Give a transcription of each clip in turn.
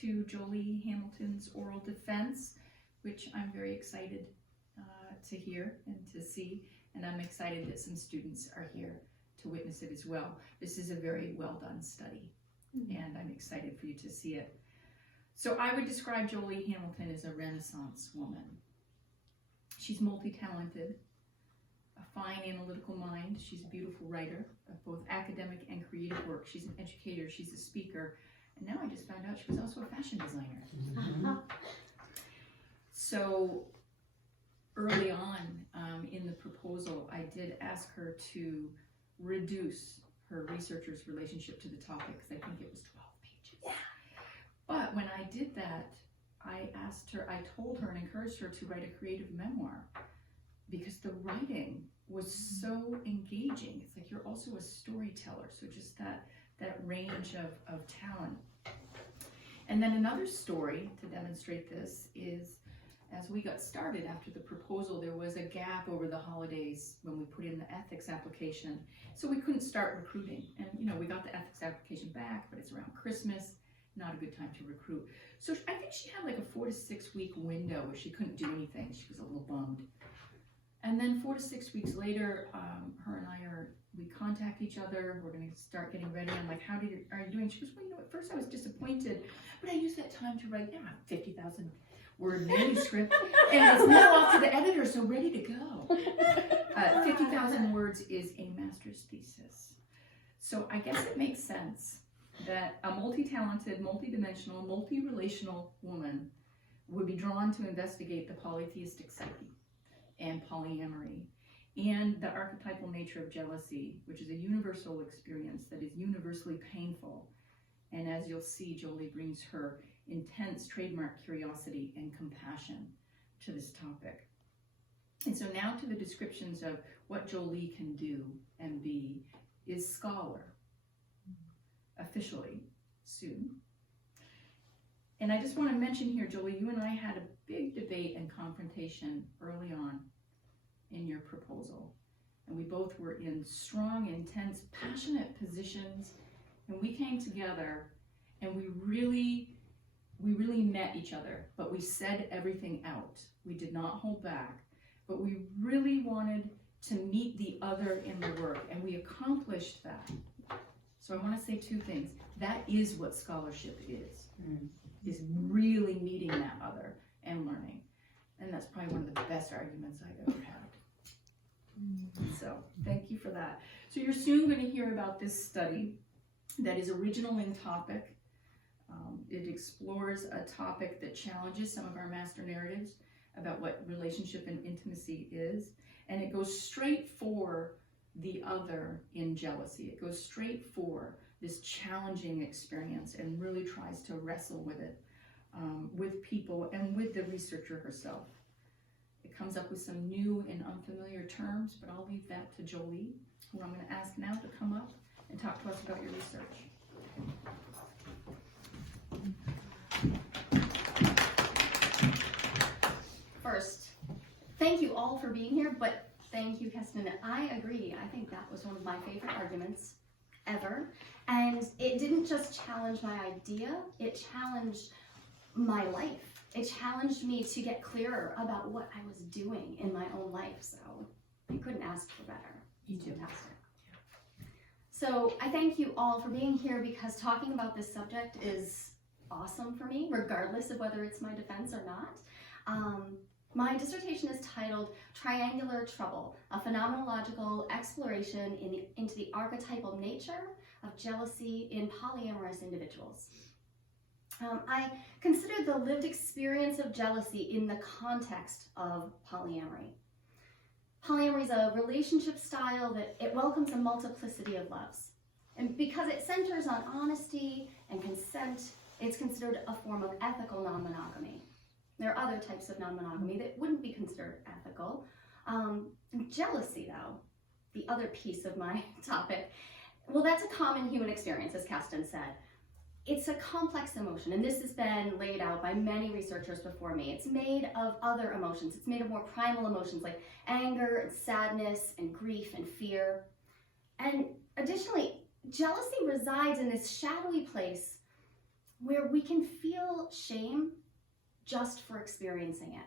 to Jolie Hamilton's oral defense, which I'm very excited to hear and to see, and I'm excited that some students are here to witness it as well. This is a very well done study, and I'm excited for you to see it. So I would describe Jolie Hamilton as a Renaissance woman. She's multi-talented, a fine analytical mind. She's a beautiful writer of both academic and creative work. She's an educator, she's a speaker, and now I just found out she was also a fashion designer. So early on in the proposal, I did ask her to reduce her researcher's relationship to the topic, because I think it was 12 pages. Yeah. But when I did that, I told her and encouraged her to write a creative memoir, because the writing was so engaging. It's like you're also a storyteller, so just that range of talent. And then another story to demonstrate this is, as we got started after the proposal, there was a gap over the holidays when we put in the ethics application, so we couldn't start recruiting. And we got the ethics application back, but it's around Christmas, not a good time to recruit. So I think she had like a 4 to 6 week window where she couldn't do anything. She was a little bummed. And then 4 to 6 weeks later, her and we contact each other. We're going to start getting ready. I'm like, are you doing? She goes, well, at first I was disappointed, but I used that time to write 50,000 word manuscript, and it's now off to the editor, so ready to go. 50,000 words is a master's thesis. So I guess it makes sense that a multi-talented, multi-dimensional, multi-relational woman would be drawn to investigate the polytheistic psyche and polyamory and the archetypal nature of jealousy, which is a universal experience that is universally painful. And as you'll see, Jolie brings her intense trademark curiosity and compassion to this topic. And so now to the descriptions of what Jolie can do and be is scholar, officially, soon. And I just want to mention here, Jolie, you and I had a big debate and confrontation early on in your proposal. And we both were in strong, intense, passionate positions. And we came together and we really met each other, but we said everything out. We did not hold back, but we really wanted to meet the other in the work, and we accomplished that. So I want to say two things. That is what scholarship is really meeting that other and learning. And that's probably one of the best arguments I've ever had. So thank you for that. So you're soon going to hear about this study that is original in topic. It explores a topic that challenges some of our master narratives about what relationship and intimacy is. And it goes straight for the other in jealousy. It goes straight for this challenging experience and really tries to wrestle with it, with people and with the researcher herself. It comes up with some new and unfamiliar terms, but I'll leave that to Jolie, who I'm going to ask now to come up and talk to us about your research. First, thank you all for being here, but thank you, Keston. I agree. I think that was one of my favorite arguments ever. And it didn't just challenge my idea, it challenged my life. It challenged me to get clearer about what I was doing in my own life. So you couldn't ask for better. You do. Fantastic. So I thank you all for being here, because talking about this subject is awesome for me, regardless of whether it's my defense or not. My dissertation is titled Triangular Trouble, a phenomenological exploration into the archetypal nature of jealousy in polyamorous individuals. I consider the lived experience of jealousy in the context of polyamory. Polyamory is a relationship style that it welcomes a multiplicity of loves. And because it centers on honesty and consent, it's considered a form of ethical non-monogamy. There are other types of non-monogamy that wouldn't be considered ethical. Jealousy, though, the other piece of my topic, well, that's a common human experience, as Keston said. It's a complex emotion, and this has been laid out by many researchers before me. It's made of other emotions. It's made of more primal emotions like anger and sadness and grief and fear. And additionally, jealousy resides in this shadowy place where we can feel shame just for experiencing it.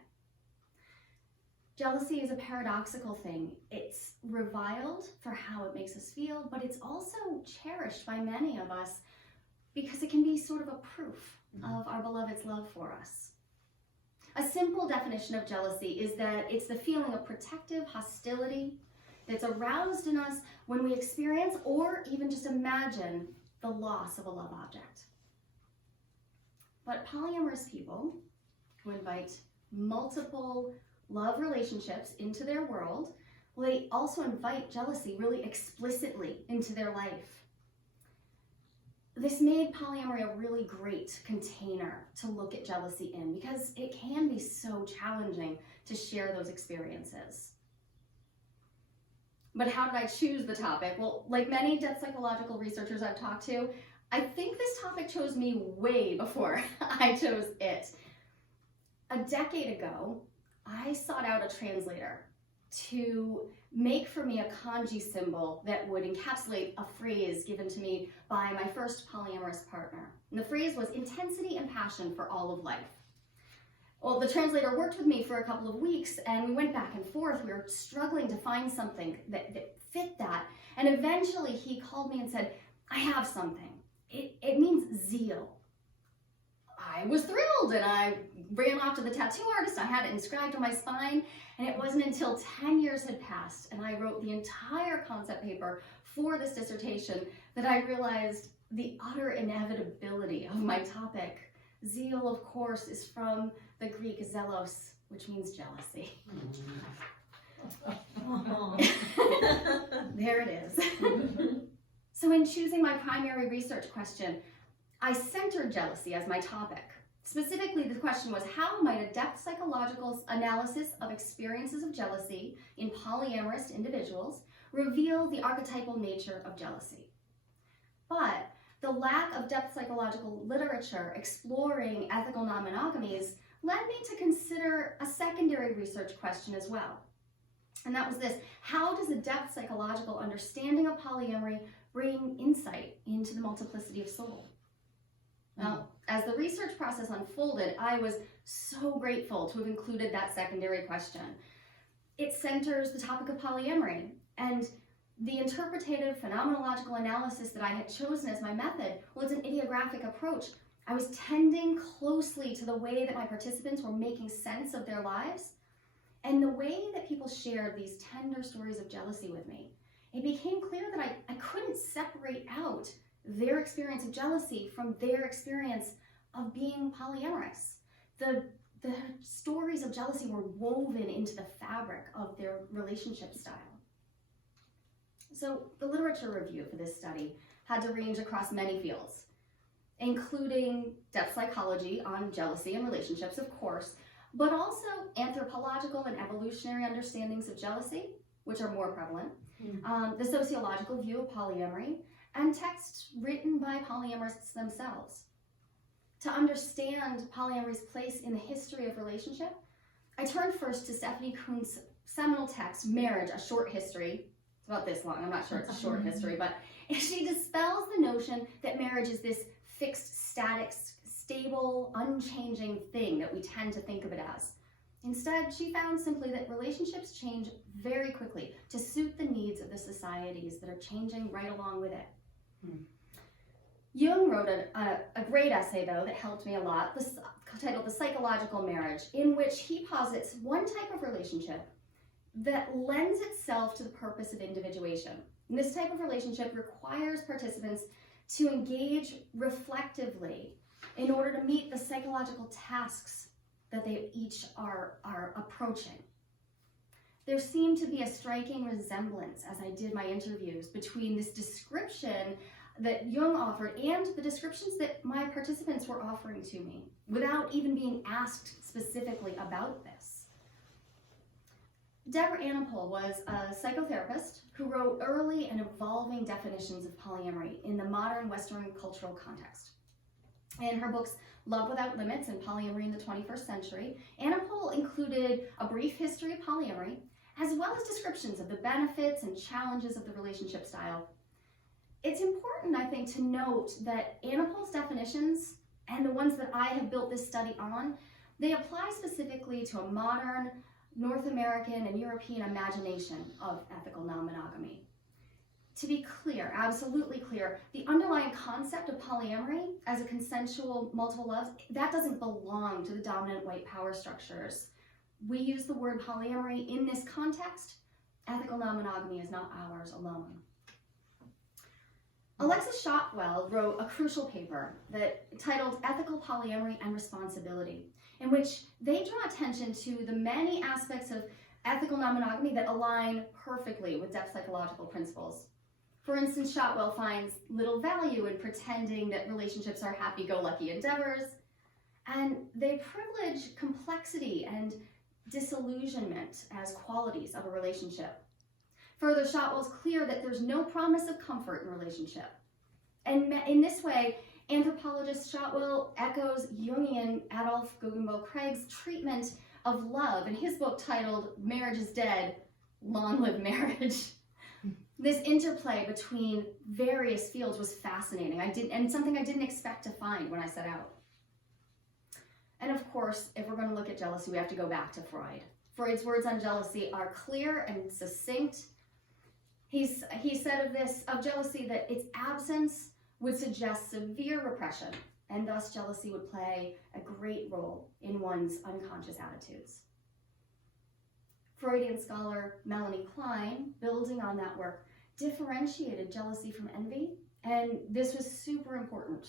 Jealousy is a paradoxical thing. It's reviled for how it makes us feel, but it's also cherished by many of us because it can be sort of a proof of our beloved's love for us. A simple definition of jealousy is that it's the feeling of protective hostility that's aroused in us when we experience or even just imagine the loss of a love object. But polyamorous people who invite multiple love relationships into their world, well, they also invite jealousy really explicitly into their life. This made polyamory a really great container to look at jealousy in because it can be so challenging to share those experiences. But how did I choose the topic? Well, like many depth psychological researchers I've talked to, I think this topic chose me way before I chose it. A decade ago, I sought out a translator to make for me a kanji symbol that would encapsulate a phrase given to me by my first polyamorous partner. And the phrase was intensity and passion for all of life. Well, the translator worked with me for a couple of weeks and we went back and forth. We were struggling to find something that fit that. And eventually he called me and said, I have something. It means zeal. I was thrilled and I ran off to the tattoo artist. I had it inscribed on my spine, and it wasn't until 10 years had passed and I wrote the entire concept paper for this dissertation that I realized the utter inevitability of my topic. Zeal, of course, is from the Greek zelos, which means jealousy. There it is. So in choosing my primary research question, I centered jealousy as my topic. Specifically, the question was, how might a depth psychological analysis of experiences of jealousy in polyamorous individuals reveal the archetypal nature of jealousy? But the lack of depth psychological literature exploring ethical non-monogamies led me to consider a secondary research question as well. And that was this: how does a depth psychological understanding of polyamory bring insight into the multiplicity of soul? Well, as the research process unfolded, I was so grateful to have included that secondary question. It centers the topic of polyamory, and the interpretative phenomenological analysis that I had chosen as my method was an ideographic approach. I was tending closely to the way that my participants were making sense of their lives and the way that people shared these tender stories of jealousy with me. It became clear that I couldn't separate out their experience of jealousy from their experience of being polyamorous. The stories of jealousy were woven into the fabric of their relationship style. So the literature review for this study had to range across many fields, including depth psychology on jealousy and relationships, of course, but also anthropological and evolutionary understandings of jealousy, which are more prevalent, the sociological view of polyamory, and texts written by polyamorists themselves. To understand polyamory's place in the history of relationship, I turned first to Stephanie Kuhn's seminal text, Marriage, A Short History. It's about this long, I'm not sure it's a short history, but she dispels the notion that marriage is this fixed, static, stable, unchanging thing that we tend to think of it as. Instead, she found simply that relationships change very quickly to suit the needs of the societies that are changing right along with it. Jung wrote a great essay, though, that helped me a lot, titled The Psychological Marriage, in which he posits one type of relationship that lends itself to the purpose of individuation. And this type of relationship requires participants to engage reflectively in order to meet the psychological tasks that they each are approaching. There seemed to be a striking resemblance, as I did my interviews, between this description that Jung offered and the descriptions that my participants were offering to me, without even being asked specifically about this. Deborah Anapol was a psychotherapist who wrote early and evolving definitions of polyamory in the modern Western cultural context. In her books, Love Without Limits and Polyamory in the 21st Century, Anapol included a brief history of polyamory, as well as descriptions of the benefits and challenges of the relationship style. It's important, I think, to note that Anapol's definitions and the ones that I have built this study on, they apply specifically to a modern North American and European imagination of ethical non-monogamy. To be clear, absolutely clear, the underlying concept of polyamory as a consensual multiple loves, that doesn't belong to the dominant white power structures. We use the word polyamory in this context. Ethical non-monogamy is not ours alone. Alexis Shotwell wrote a crucial paper that titled Ethical Polyamory and Responsibility, in which they draw attention to the many aspects of ethical non-monogamy that align perfectly with depth psychological principles. For instance, Shotwell finds little value in pretending that relationships are happy-go-lucky endeavors, and they privilege complexity and disillusionment as qualities of a relationship. Further, Shotwell's clear that there's no promise of comfort in relationship. And in this way, anthropologist Shotwell echoes Jungian Adolf Guggenbo-Craig's treatment of love in his book titled Marriage is Dead, Long Live Marriage. This interplay between various fields was fascinating, and something I didn't expect to find when I set out. And of course, if we're going to look at jealousy, we have to go back to Freud. Freud's words on jealousy are clear and succinct. He said of jealousy that its absence would suggest severe repression, and thus jealousy would play a great role in one's unconscious attitudes. Freudian scholar Melanie Klein, building on that work, differentiated jealousy from envy, and this was super important.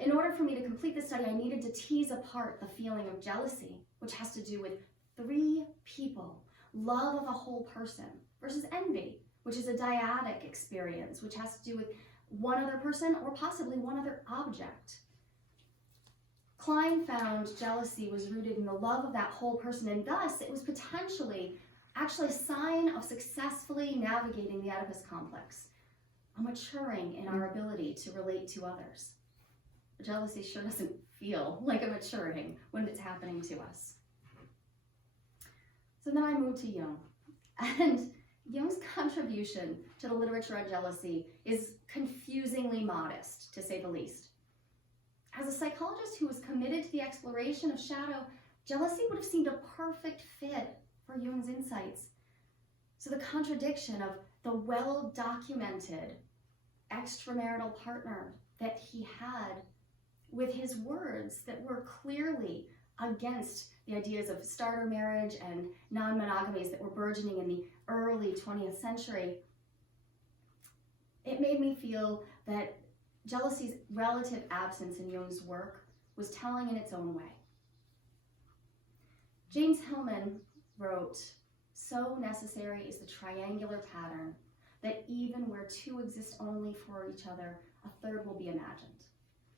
In order for me to complete this study, I needed to tease apart the feeling of jealousy, which has to do with three people, love of a whole person, versus envy, which is a dyadic experience, which has to do with one other person or possibly one other object. Klein found jealousy was rooted in the love of that whole person, and thus it was potentially actually a sign of successfully navigating the Oedipus complex, a maturing in our ability to relate to others. Jealousy sure doesn't feel like a maturing when it's happening to us. So then I moved to Jung, and Jung's contribution to the literature on jealousy is confusingly modest, to say the least. As a psychologist who was committed to the exploration of shadow, jealousy would have seemed a perfect fit for Jung's insights. So the contradiction of the well-documented extramarital partner that he had with his words that were clearly against the ideas of starter marriage and non-monogamies that were burgeoning in the early 20th century, it made me feel that jealousy's relative absence in Jung's work was telling in its own way. James Hillman wrote, "So necessary is the triangular pattern that even where two exist only for each other, a third will be imagined."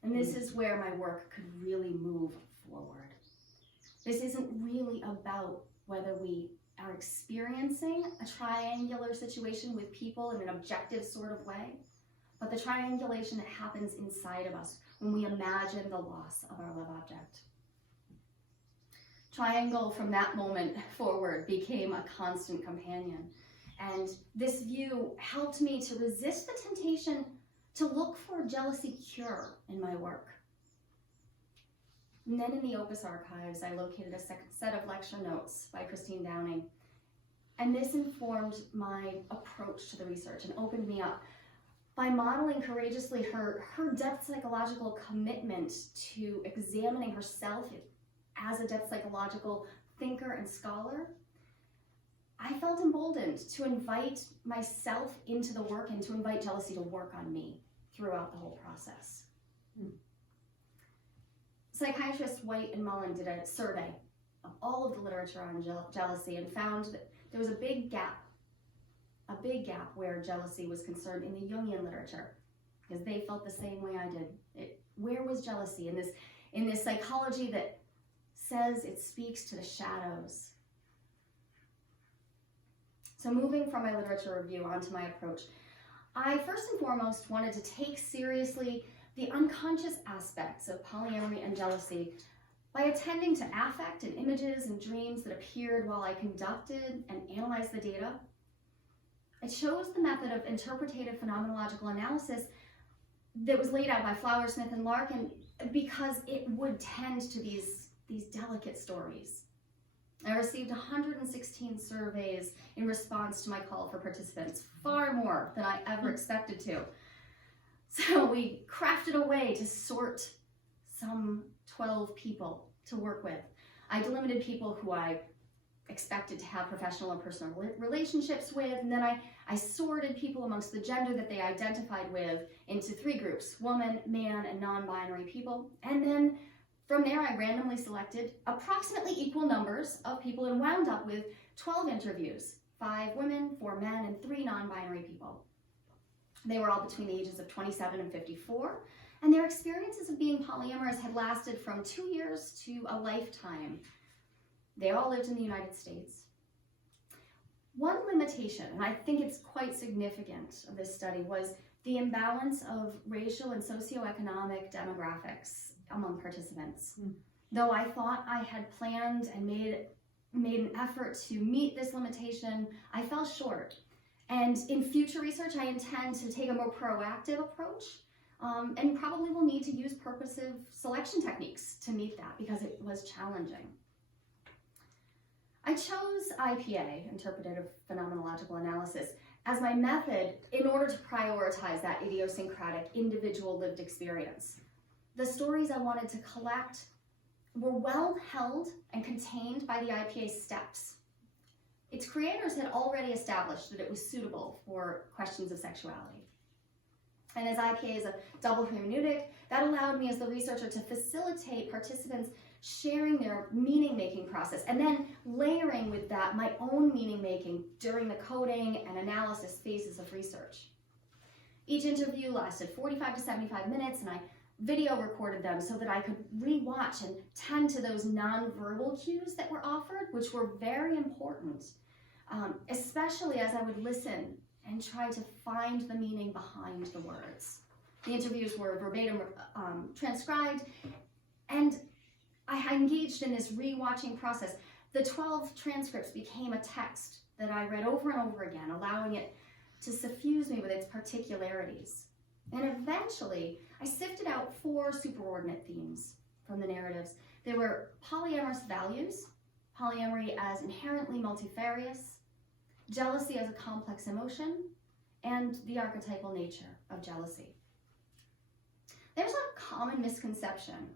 And this is where my work could really move forward. This isn't really about whether we are experiencing a triangular situation with people in an objective sort of way, but the triangulation that happens inside of us when we imagine the loss of our love object. Triangle from that moment forward became a constant companion, and this view helped me to resist the temptation to look for a jealousy cure in my work. And then in the Opus archives, I located a second set of lecture notes by Christine Downing. And this informed my approach to the research and opened me up by modeling courageously her depth psychological commitment to examining herself as a depth psychological thinker and scholar. I felt emboldened to invite myself into the work and to invite jealousy to work on me throughout the whole process. Psychiatrists White and Mullen did a survey of all of the literature on jealousy and found that there was a big gap where jealousy was concerned in the Jungian literature, because they felt the same way I did. Where was jealousy in this psychology that says it speaks to the shadows? So moving from my literature review onto my approach, I first and foremost wanted to take seriously the unconscious aspects of polyamory and jealousy by attending to affect and images and dreams that appeared while I conducted and analyzed the data. I chose the method of interpretative phenomenological analysis that was laid out by Flower, Smith, and Larkin because it would tend to these delicate stories. I received 116 surveys in response to my call for participants, far more than I ever expected to. So we crafted a way to sort some 12 people to work with. I delimited people who I expected to have professional and personal relationships with, and then I sorted people amongst the gender that they identified with into 3 groups: woman, man, and non-binary people. And then from there, I randomly selected approximately equal numbers of people and wound up with 12 interviews, 5 women, 4 men, and 3 non-binary people. They were all between the ages of 27 and 54, and their experiences of being polyamorous had lasted from 2 years to a lifetime. They all lived in the United States. One limitation, and I think it's quite significant of this study, was the imbalance of racial and socioeconomic demographics among participants. Though I thought I had planned and made an effort to meet this limitation, I fell short. And in future research, I intend to take a more proactive approach, and probably will need to use purposive selection techniques to meet that because it was challenging. I chose IPA, Interpretative Phenomenological Analysis, as my method in order to prioritize that idiosyncratic individual lived experience. The stories I wanted to collect were well held and contained by the IPA steps. Its creators had already established that it was suitable for questions of sexuality. And as IPA is a double hermeneutic, that allowed me as the researcher to facilitate participants sharing their meaning-making process and then layering with that my own meaning-making during the coding and analysis phases of research. Each interview lasted 45 to 75 minutes, and I video recorded them so that I could re-watch and tend to those non-verbal cues that were offered, which were very important, especially as I would listen and try to find the meaning behind the words. The interviews were verbatim transcribed, and I engaged in this re-watching process. The 12 transcripts became a text that I read over and over again, allowing it to suffuse me with its particularities. And eventually, I sifted out 4 superordinate themes from the narratives. There were polyamorous values, polyamory as inherently multifarious, jealousy as a complex emotion, and the archetypal nature of jealousy. There's a common misconception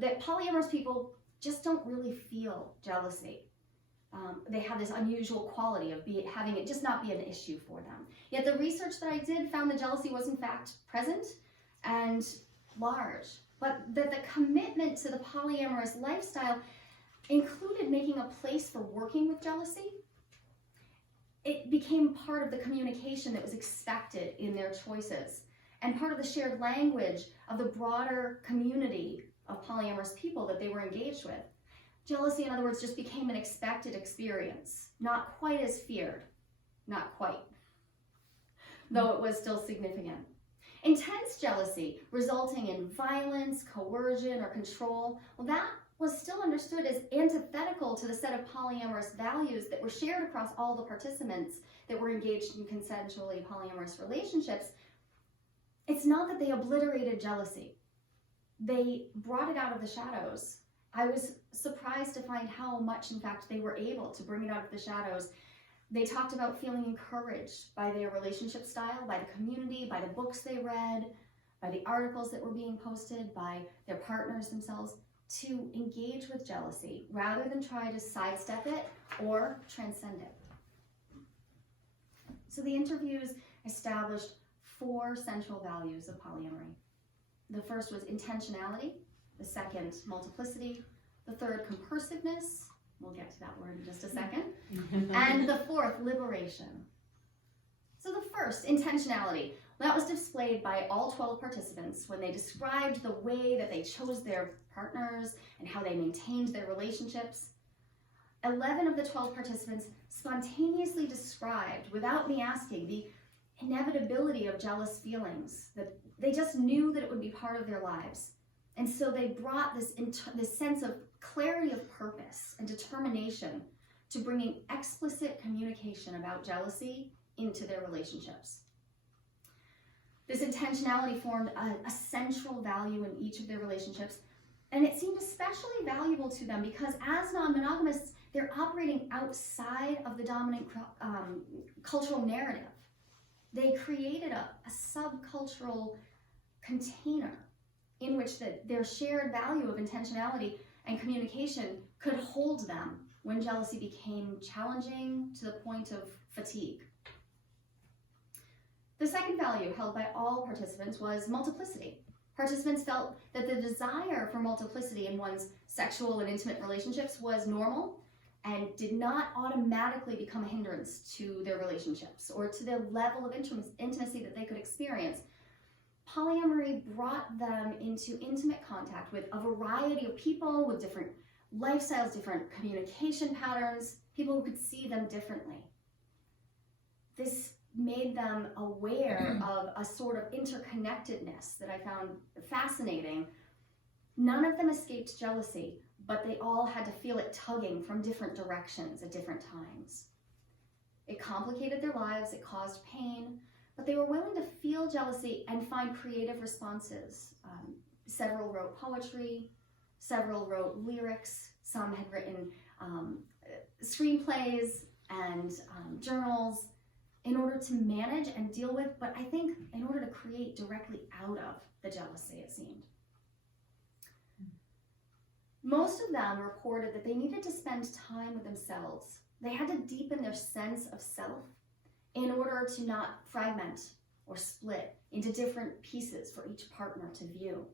that polyamorous people just don't really feel jealousy. They have this unusual quality of having it just not be an issue for them. Yet the research that I did found that jealousy was in fact present and large, but that the commitment to the polyamorous lifestyle included making a place for working with jealousy. It became part of the communication that was expected in their choices and part of the shared language of the broader community of polyamorous people that they were engaged with. Jealousy, in other words, just became an expected experience, not quite as feared, not quite, though it was still significant. Intense jealousy resulting in violence, coercion, or control, well, that was still understood as antithetical to the set of polyamorous values that were shared across all the participants that were engaged in consensually polyamorous relationships. It's not that they obliterated jealousy. They brought it out of the shadows. I was surprised to find how much, in fact, they were able to bring it out of the shadows. They talked about feeling encouraged by their relationship style, by the community, by the books they read, by the articles that were being posted, by their partners themselves, to engage with jealousy rather than try to sidestep it or transcend it. So the interviews established 4 central values of polyamory. The first was intentionality, the second, multiplicity, the third, compersiveness, we'll get to that word in just a second, and the fourth, liberation. So the first, intentionality, that was displayed by all 12 participants when they described the way that they chose their partners and how they maintained their relationships. 11 of the 12 participants spontaneously described, without me asking, the inevitability of jealous feelings, that they just knew that it would be part of their lives. And so they brought this sense of clarity of purpose and determination to bringing explicit communication about jealousy into their relationships. This intentionality formed a central value in each of their relationships, and it seemed especially valuable to them because as non-monogamists, they're operating outside of the dominant cultural narrative. They created a subcultural container in which their shared value of intentionality and communication could hold them when jealousy became challenging to the point of fatigue. The second value held by all participants was multiplicity. Participants felt that the desire for multiplicity in one's sexual and intimate relationships was normal and did not automatically become a hindrance to their relationships or to the level of intimacy that they could experience. Polyamory brought them into intimate contact with a variety of people with different lifestyles, different communication patterns, people who could see them differently. This made them aware of a sort of interconnectedness that I found fascinating. None of them escaped jealousy, but they all had to feel it tugging from different directions at different times. It complicated their lives, it caused pain, but they were willing to feel jealousy and find creative responses. Several wrote poetry, several wrote lyrics, some had written screenplays and journals in order to manage and deal with, but I think in order to create directly out of the jealousy, it seemed. Most of them reported that they needed to spend time with themselves. They had to deepen their sense of self in order to not fragment or split into different pieces for each partner to view,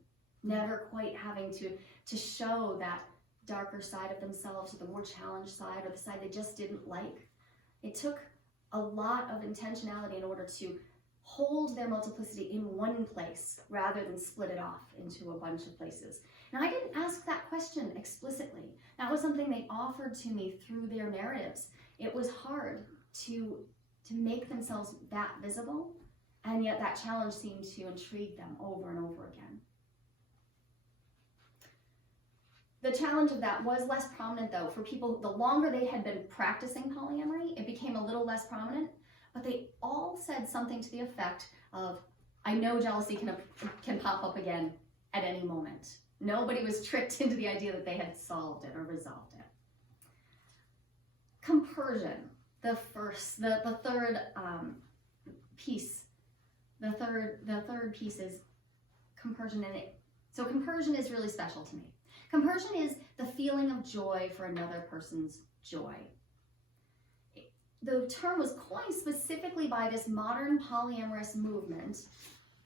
never quite having to show that darker side of themselves or the more challenged side or the side they just didn't like. It took a lot of intentionality in order to hold their multiplicity in one place rather than split it off into a bunch of places. Now, I didn't ask that question explicitly. That was something they offered to me through their narratives. It was hard to make themselves that visible, and yet that challenge seemed to intrigue them over and over again. The challenge of that was less prominent, though, for people. The longer they had been practicing polyamory, it became a little less prominent, but they all said something to the effect of, I know jealousy can pop up again at any moment. Nobody was tricked into the idea that they had solved it or resolved it. Compersion, the third piece. The third piece is compersion, so compersion is really special to me. Compersion is the feeling of joy for another person's joy. The term was coined specifically by this modern polyamorous movement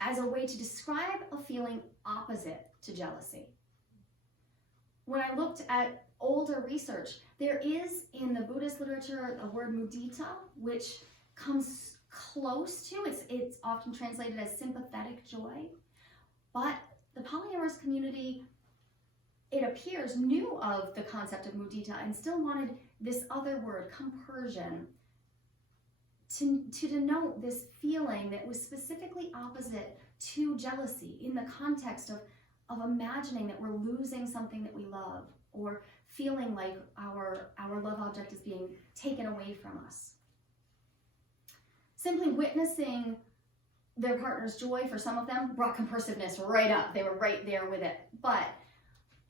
as a way to describe a feeling opposite to jealousy. When I looked at older research, there is in the Buddhist literature a word mudita, which comes close to, it's often translated as sympathetic joy, but the polyamorous community, it appears, knew of the concept of mudita and still wanted this other word, compersion, to denote this feeling that was specifically opposite to jealousy in the context of imagining that we're losing something that we love or feeling like our love object is being taken away from us. Simply witnessing their partner's joy for some of them brought compersiveness right up. They were right there with it. But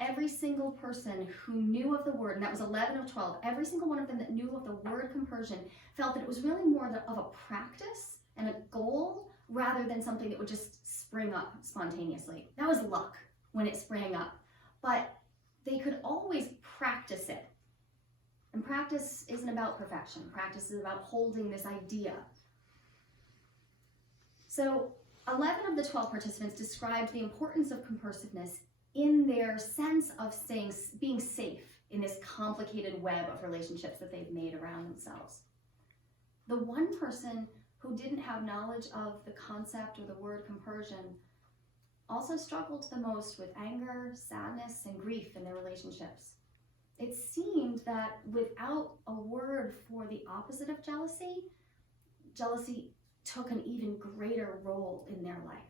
every single person who knew of the word, and that was 11 of 12, every single one of them that knew of the word compersion felt that it was really more of a practice and a goal rather than something that would just spring up spontaneously. That was luck when it sprang up, but they could always practice it. And practice isn't about perfection. Practice is about holding this idea. So 11 of the 12 participants described the importance of compersiveness in their sense of being safe in this complicated web of relationships that they've made around themselves. The one person who didn't have knowledge of the concept or the word compersion also struggled the most with anger, sadness, and grief in their relationships. It seemed that without a word for the opposite of jealousy, jealousy took an even greater role in their life.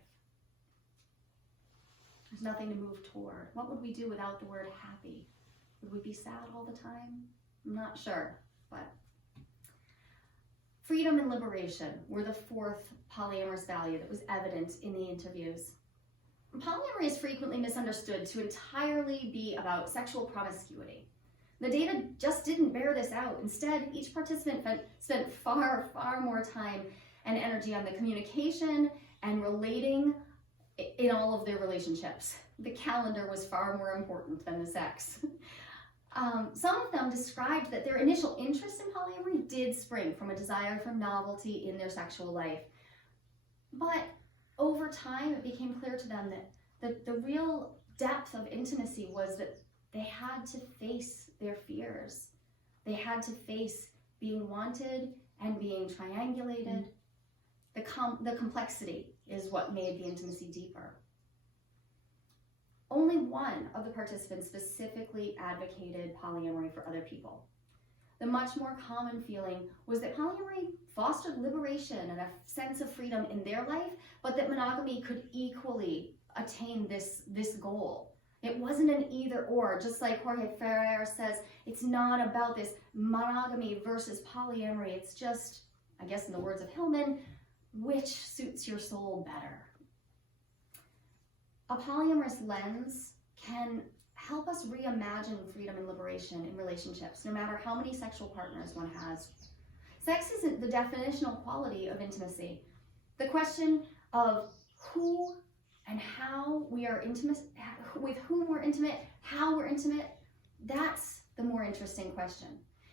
There's nothing to move toward. What would we do without the word happy? Would we be sad all the time? I'm not sure, but freedom and liberation were the fourth polyamorous value that was evident in the interviews. Polyamory is frequently misunderstood to entirely be about sexual promiscuity. The data just didn't bear this out. Instead, each participant spent far, far more time and energy on the communication and relating in all of their relationships. The calendar was far more important than the sex. Some of them described that their initial interest in polyamory did spring from a desire for novelty in their sexual life. But over time, it became clear to them that the real depth of intimacy was that they had to face their fears. They had to face being wanted and being triangulated. The complexity is what made the intimacy deeper. Only one of the participants specifically advocated polyamory for other people. The much more common feeling was that polyamory fostered liberation and a sense of freedom in their life, but that monogamy could equally attain this goal. It wasn't an either or, just like Jorge Ferrer says, it's not about this monogamy versus polyamory. It's just, I guess in the words of Hillman, which suits your soul better. A polyamorous lens can help us reimagine freedom and liberation in relationships, no matter how many sexual partners one has. Sex isn't the definitional quality of intimacy. The question of who and how we are intimate, with whom we're intimate, how we're intimate, that's the more interesting question.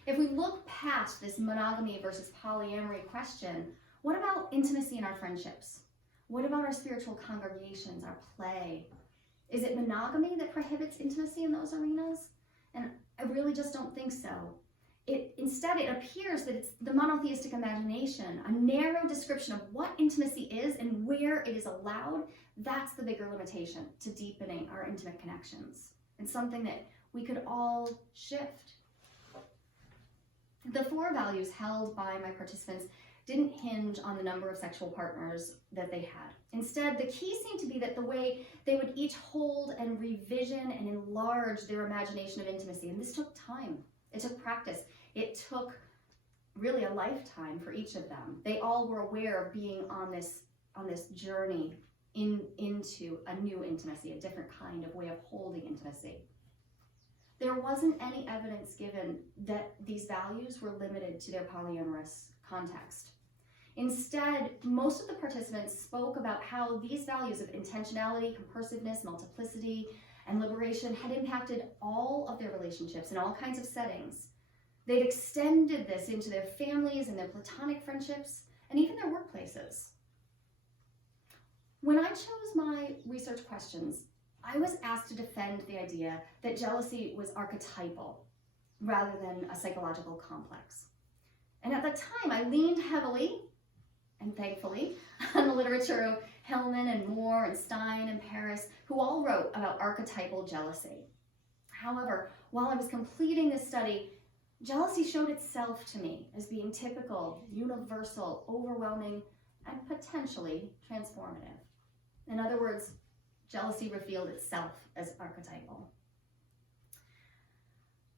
If we look past this monogamy versus polyamory question, what about intimacy in our friendships? What about our spiritual congregations, our play? Is it monogamy that prohibits intimacy in those arenas? And I really just don't think so. Instead, it appears that it's the monotheistic imagination, a narrow description of what intimacy is and where it is allowed. That's the bigger limitation to deepening our intimate connections, and something that we could all shift. The four values held by my participants didn't hinge on the number of sexual partners that they had. Instead, the key seemed to be that the way they would each hold and revision and enlarge their imagination of intimacy. And this took time. It took practice. It took really a lifetime for each of them. They all were aware of being on this journey into a new intimacy, a different kind of way of holding intimacy. There wasn't any evidence given that these values were limited to their polyamorous context. Instead, most of the participants spoke about how these values of intentionality, compersiveness, multiplicity, and liberation had impacted all of their relationships in all kinds of settings. They'd extended this into their families and their platonic friendships, and even their workplaces. When I chose my research questions, I was asked to defend the idea that jealousy was archetypal rather than a psychological complex. And at the time, I leaned heavily, and thankfully, on the literature of Hillman and Moore and Stein and Paris, who all wrote about archetypal jealousy. However, while I was completing this study, jealousy showed itself to me as being typical, universal, overwhelming, and potentially transformative. In other words, jealousy revealed itself as archetypal.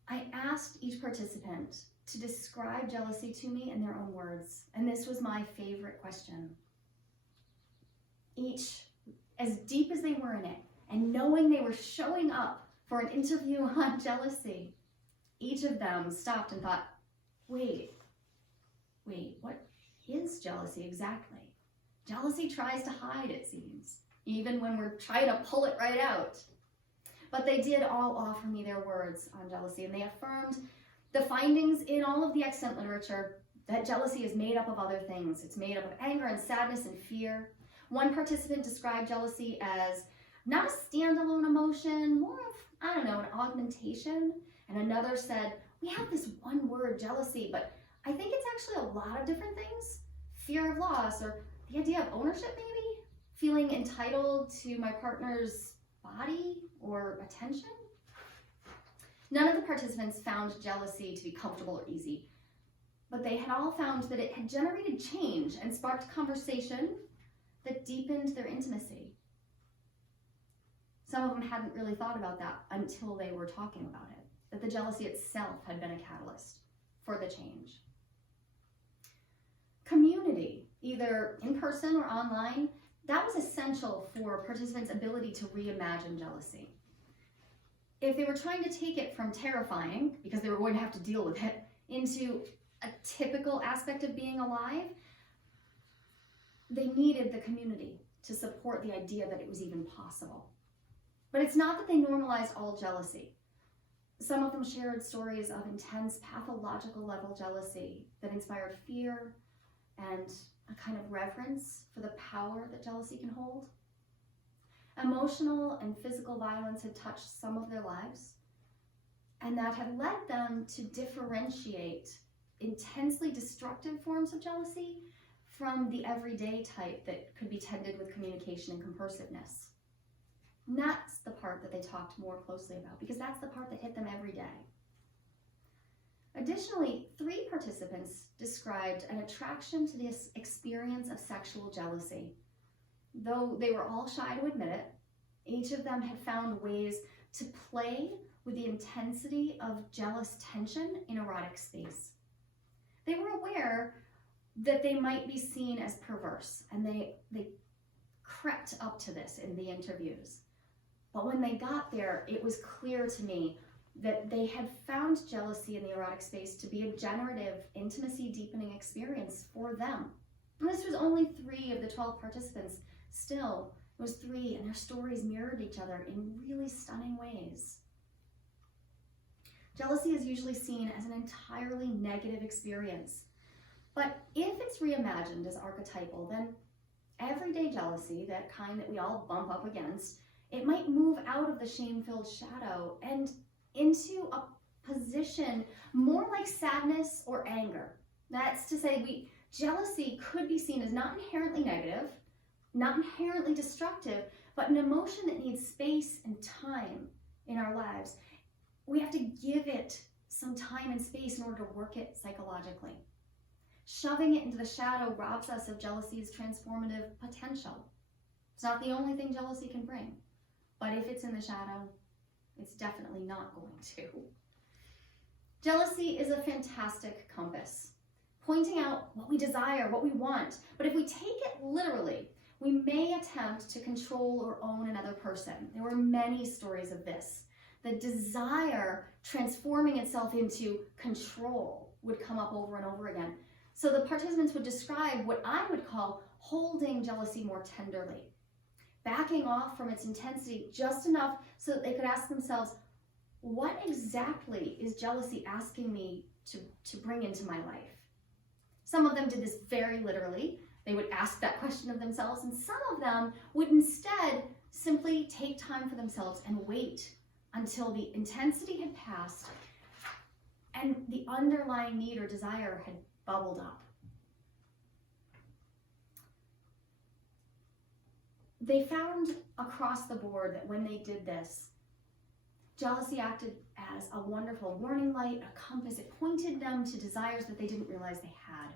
I asked each participant to describe jealousy to me in their own words, and this was my favorite question. Each, as deep as they were in it, and knowing they were showing up for an interview on jealousy, each of them stopped and thought, wait, what is jealousy exactly? Jealousy tries to hide, it seems, even when we're trying to pull it right out. But they did all offer me their words on jealousy, and they affirmed the findings in all of the extant literature that jealousy is made up of other things. It's made up of anger and sadness and fear. One participant described jealousy as not a standalone emotion, more of, an augmentation. And another said, we have this one word, jealousy, but I think it's actually a lot of different things. Fear of loss, or the idea of ownership maybe? Feeling entitled to my partner's body or attention? None of the participants found jealousy to be comfortable or easy, but they had all found that it had generated change and sparked conversation that deepened their intimacy. Some of them hadn't really thought about that until they were talking about it, that the jealousy itself had been a catalyst for the change. either in person or online, that was essential for participants' ability to reimagine jealousy. If they were trying to take it from terrifying, because they were going to have to deal with it, into a typical aspect of being alive, they needed the community to support the idea that it was even possible. But it's not that they normalized all jealousy. Some of them shared stories of intense pathological level jealousy that inspired fear and a kind of reverence for the power that jealousy can hold. Emotional and physical violence had touched some of their lives, and that had led them to differentiate intensely destructive forms of jealousy from the everyday type that could be tended with communication and compersiveness. And that's the part that they talked more closely about, because that's the part that hit them every day. Additionally, 3 participants described an attraction to this experience of sexual jealousy. Though they were all shy to admit it, each of them had found ways to play with the intensity of jealous tension in erotic space. They were aware that they might be seen as perverse, and they crept up to this in the interviews. But when they got there, it was clear to me that they had found jealousy in the erotic space to be a generative, intimacy-deepening experience for them. And this was only 3 of the 12 participants. Still, it was 3, and their stories mirrored each other in really stunning ways. Jealousy is usually seen as an entirely negative experience. But if it's reimagined as archetypal, then everyday jealousy, that kind that we all bump up against, it might move out of the shame-filled shadow and into a position more like sadness or anger. That's to say, jealousy could be seen as not inherently negative, not inherently destructive, but an emotion that needs space and time in our lives. We have to give it some time and space in order to work it psychologically. Shoving it into the shadow robs us of jealousy's transformative potential. It's not the only thing jealousy can bring, but if it's in the shadow, it's definitely not going to. Jealousy is a fantastic compass, pointing out what we desire, what we want. But if we take it literally, we may attempt to control or own another person. There were many stories of this. The desire transforming itself into control would come up over and over again. So the participants would describe what I would call holding jealousy more tenderly, backing off from its intensity just enough so that they could ask themselves, what exactly is jealousy asking me to bring into my life? Some of them did this very literally. They would ask that question of themselves, and some of them would instead simply take time for themselves and wait until the intensity had passed and the underlying need or desire had bubbled up. They found across the board that when they did this, jealousy acted as a wonderful warning light, a compass. It pointed them to desires that they didn't realize they had.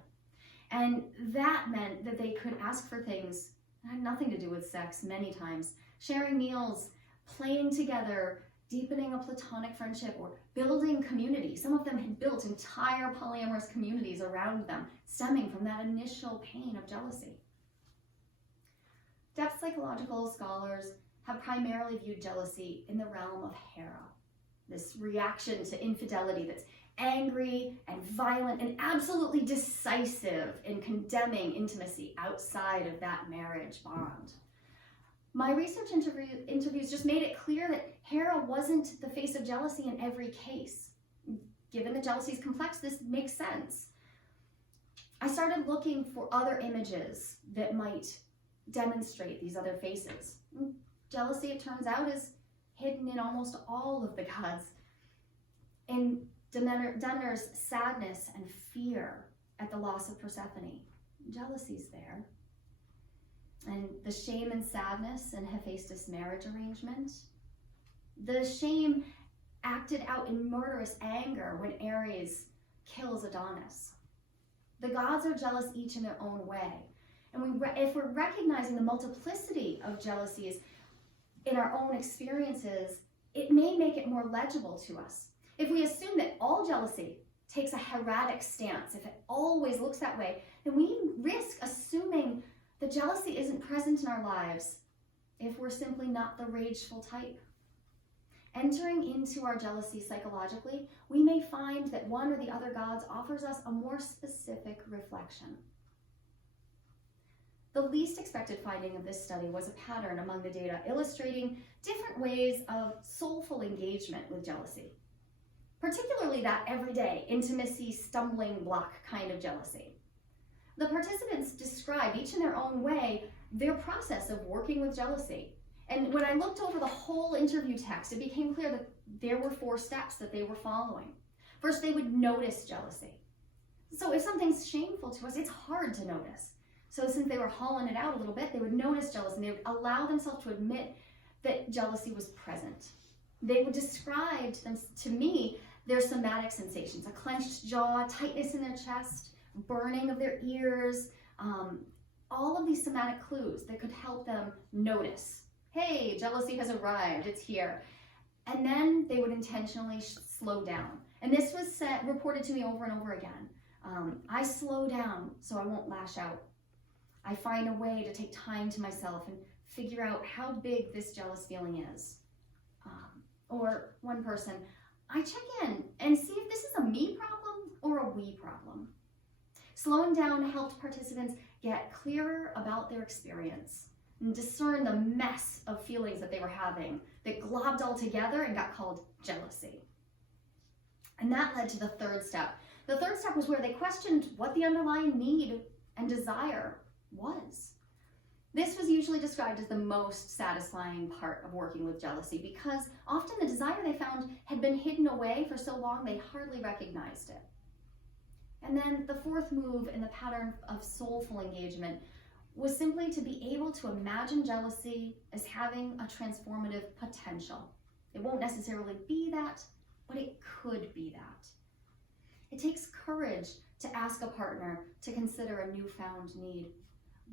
And that meant that they could ask for things that had nothing to do with sex many times. Sharing meals, playing together, deepening a platonic friendship, or building community. Some of them had built entire polyamorous communities around them, stemming from that initial pain of jealousy. Depth psychological scholars have primarily viewed jealousy in the realm of Hera, this reaction to infidelity that's angry and violent and absolutely decisive in condemning intimacy outside of that marriage bond. My research interviews just made it clear that Hera wasn't the face of jealousy in every case. Given that jealousy is complex, this makes sense. I started looking for other images that might demonstrate these other faces. Jealousy, it turns out, is hidden in almost all of the gods. In Demeter's sadness and fear at the loss of Persephone, jealousy's there. And the shame and sadness in Hephaestus' marriage arrangement. The shame acted out in murderous anger when Ares kills Adonis. The gods are jealous each in their own way. And if we're recognizing the multiplicity of jealousies in our own experiences, it may make it more legible to us. If we assume that all jealousy takes a hieratic stance, if it always looks that way, then we risk assuming that jealousy isn't present in our lives if we're simply not the rageful type. Entering into our jealousy psychologically, we may find that one or the other gods offers us a more specific reflection. The least expected finding of this study was a pattern among the data illustrating different ways of soulful engagement with jealousy, particularly that everyday intimacy stumbling block kind of jealousy. The participants described, each in their own way, their process of working with jealousy. And when I looked over the whole interview text, it became clear that there were 4 steps that they were following. First, they would notice jealousy. So if something's shameful to us, it's hard to notice. So since they were hauling it out a little bit, they would notice jealousy and they would allow themselves to admit that jealousy was present. They would describe to me their somatic sensations, a clenched jaw, tightness in their chest, burning of their ears, all of these somatic clues that could help them notice, hey, jealousy has arrived, it's here. And then they would intentionally slow down. And this was reported to me over and over again. I slow down so I won't lash out. I find a way to take time to myself and figure out how big this jealous feeling is. Or one person, I check in and see if this is a me problem or a we problem. Slowing down helped participants get clearer about their experience and discern the mess of feelings that they were having that globbed all together and got called jealousy. And that led to the 3rd step. The 3rd step was where they questioned what the underlying need and desire was. This was usually described as the most satisfying part of working with jealousy because often the desire they found had been hidden away for so long they hardly recognized it. And then the 4th move in the pattern of soulful engagement was simply to be able to imagine jealousy as having a transformative potential. It won't necessarily be that, but it could be that. It takes courage to ask a partner to consider a newfound need,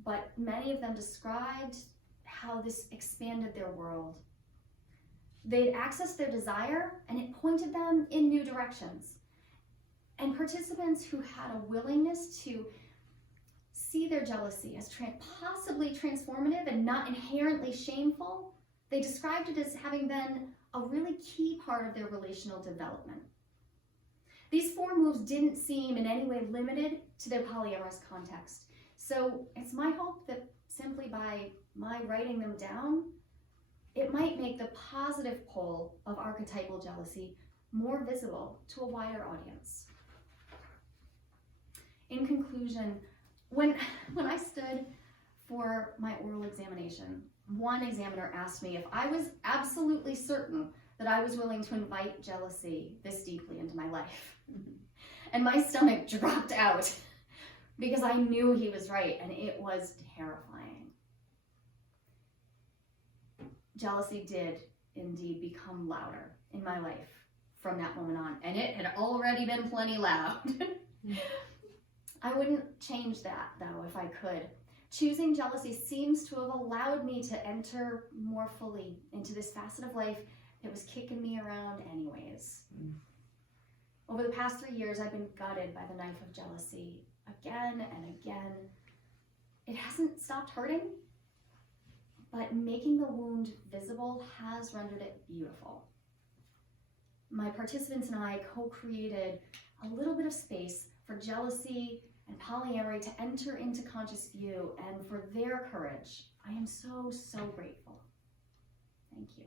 but many of them described how this expanded their world. They'd accessed their desire and it pointed them in new directions. And participants who had a willingness to see their jealousy as possibly transformative and not inherently shameful, they described it as having been a really key part of their relational development. These 4 moves didn't seem in any way limited to their polyamorous context. So it's my hope that simply by my writing them down, it might make the positive pole of archetypal jealousy more visible to a wider audience. In conclusion, when I stood for my oral examination, one examiner asked me if I was absolutely certain that I was willing to invite jealousy this deeply into my life. And my stomach dropped out because I knew he was right, and it was terrifying. Jealousy did indeed become louder in my life from that moment on, and it had already been plenty loud. I wouldn't change that, though, if I could. Choosing jealousy seems to have allowed me to enter more fully into this facet of life that was kicking me around anyways. Over the past 3 years, I've been gutted by the knife of jealousy again and again. It hasn't stopped hurting, but making the wound visible has rendered it beautiful. My participants and I co-created a little bit of space for jealousy and polyamory to enter into conscious view, and for their courage, I am so, so grateful. Thank you.